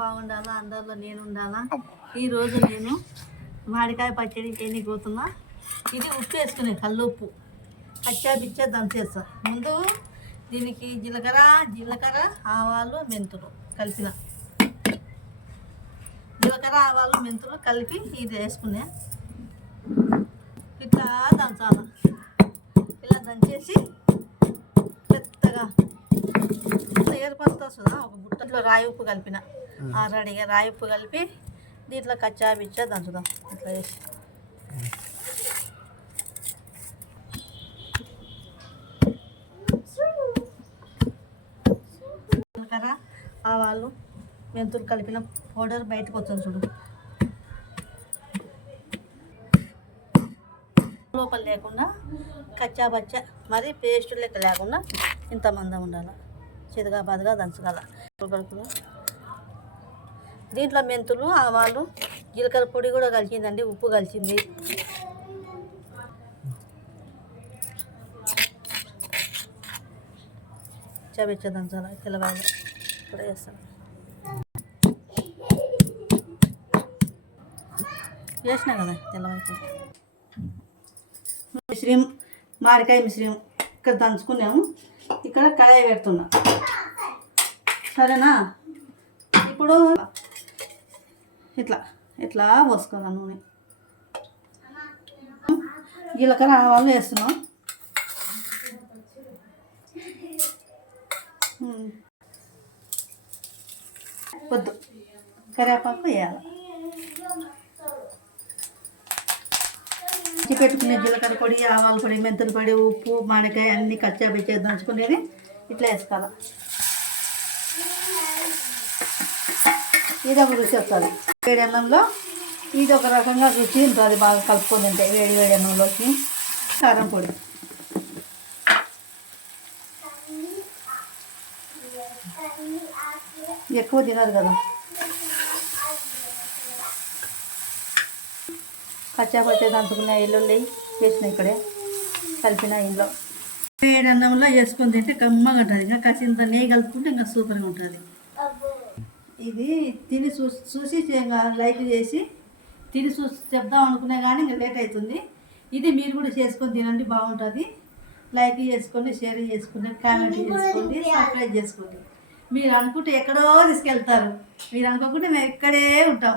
బాగుండాలా, అందరిలో నేను ఉండాలా. ఈరోజు నేను మామిడికాయ పచ్చడి చేయనీపోతున్నా. ఇది ఉప్పు వేసుకునే కల్లుప్పు కచ్చా పిచ్చా దంచేస్తా. ముందు దీనికి జీలకర్ర ఆవాలు మెంతులు కలిపిన జీలకర్ర ఆవాలు మెంతులు కలిపి ఇది వేసుకునే ఇట్లా దంచాల. ఇలా దంచేసి పెద్దగా ఏర్పడుతుంది వస్తుందా ఒక బుట్టలో రాయి ఉప్పు కలిపిన రెడీగా రాయి ఉప్పు కలిపి దీంట్లో కచ్చా పిచ్చా దంచుదాం. ఇట్లా వేసి జీలకర్ర ఆవాలు మెంతులు కలిపిన పౌడర్ బయటకు వస్తుంది చూడు. లోపల లేకుండా కచ్చా పచ్చా మరి పేస్ట్ లెక్క లేకుండా ఇంత మందం ఉండాలి. చితగా బాదుగా దంచగల. దీంట్లో మెంతులు ఆవాలు జీలకర్ర పొడి కూడా కలిసిందండి, ఉప్పు కలిసింది. చబెచ్చ దంచాలి. తెల్లవారు కూడా వేస్తాను. వేసినా కదా తెల్లవారు మామిడికాయ మిశ్రమం ఇక్కడ దంచుకున్నాము. ఇక్కడ కడాయి పెడుతున్నా. సరేనా? ఇప్పుడు ఇట్లా ఇట్లా పోసుకోవాలి నూనె. జీలకర్ర ఆవాలు వేస్తున్నాం. వద్దు కరివేపాకు వేయాలి. పెట్టుకునే జీలకర్ర పొడి ఆవాల పొడి మెంతుల పొడి ఉప్పు మామిడికాయ అన్నీ కచ్చా పిచ్చా దంచుకునేది ఇట్లా వేసుకోవాలి. ఇది ఒక రుచి వస్తుంది. వేడి అన్నంలో ఇది ఒక రకంగా రుచి ఉంటుంది. బాగా కలుపుకొని తింటే వేడి అన్నంలోకి. కారం పొడి ఎక్కువ తినదు కదా. కచ్చా పచ్చా దంచుకున్న ఎల్లుల్లి వేసిన ఇక్కడే కలిపిన ఇంట్లో. వేడి అన్నంలో వేసుకొని తింటే కమ్మగా ఉంటుంది. ఇంకా కసింత నెయ్యి కలుపుకుంటే ఇంకా సూపర్గా ఉంటుంది. ఇది తిని చూసి లైక్ చేసి తిని చూసి చెప్దాం అనుకునే కానీ ఇంకా లేట్ అవుతుంది. ఇది మీరు కూడా చేసుకొని తినండి, బాగుంటుంది. లైక్ చేసుకోండి, షేర్ చేసుకోండి, కామెంట్ చేసుకోండి, సబ్స్క్రైబ్ చేసుకోండి. మీరు అనుకుంటే ఎక్కడో తీసుకెళ్తారు, మీరు అనుకోకుంటే మేము ఇక్కడే ఉంటాం.